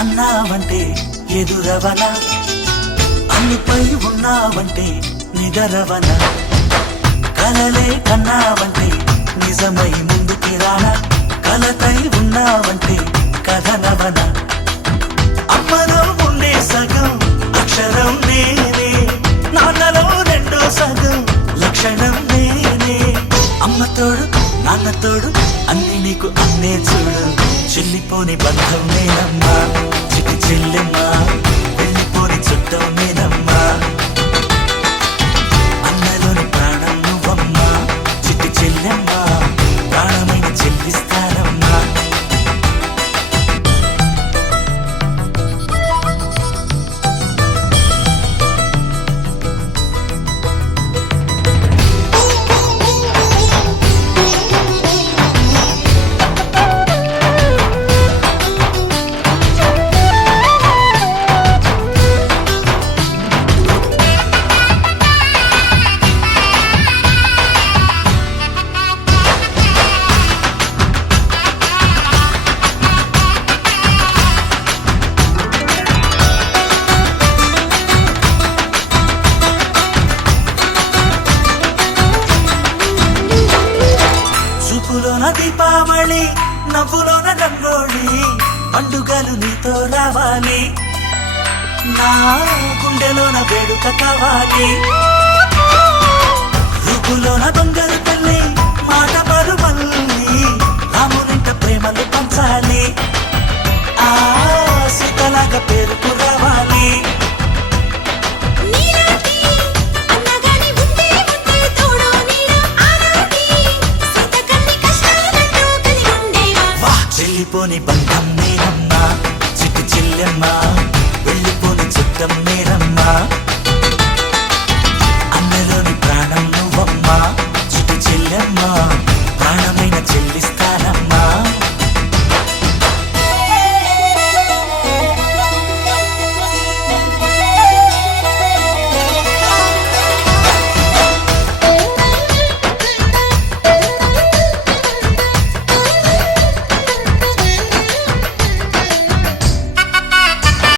అన్నావంటే ఎదురవన, అన్నిపై ఉన్నావంటే నిదరవన, కలలే కన్నావంటే నిజమై ముందుకి రానా, కలతై ఉన్నావంటే కథనవన. అమ్మలో ఉండే సగం అక్షరం నేనే, నాన్నలో రెండో సగం లక్షణం నేనే. అమ్మతోడు నాన్నతోడు అన్ని నీకు అన్నే చూడు, చెల్లిపోని బంధం నేనమ్మా, చిట్టి చెల్లెమ్మా, వెళ్ళిపోని చుట్టం నేనమ్మా. అన్నలోని ప్రాణం నువ్వమ్మా, చిట్టి చెల్లెమ్మా, ప్రాణమైన చెల్లిస్తానమ్మా. చూపులోన దీపావళి, నవ్వులోన రంగోళి, పండుగలు నీతో రావాలి, నా గుండెలోన వేడుక కావాలి. రూపులోన దొంగలు తల్లి, మాట పరుమల్లి, రామునింట ప్రేమలు పంచాలి, ఆ సీతలాగా పేరుకు రావాలి. వెళ్ళిపోని బంధం నేనమ్మా, చిట్టి చెల్లెమ్మా, వెళ్ళిపోని చుట్టం నేనమ్మా.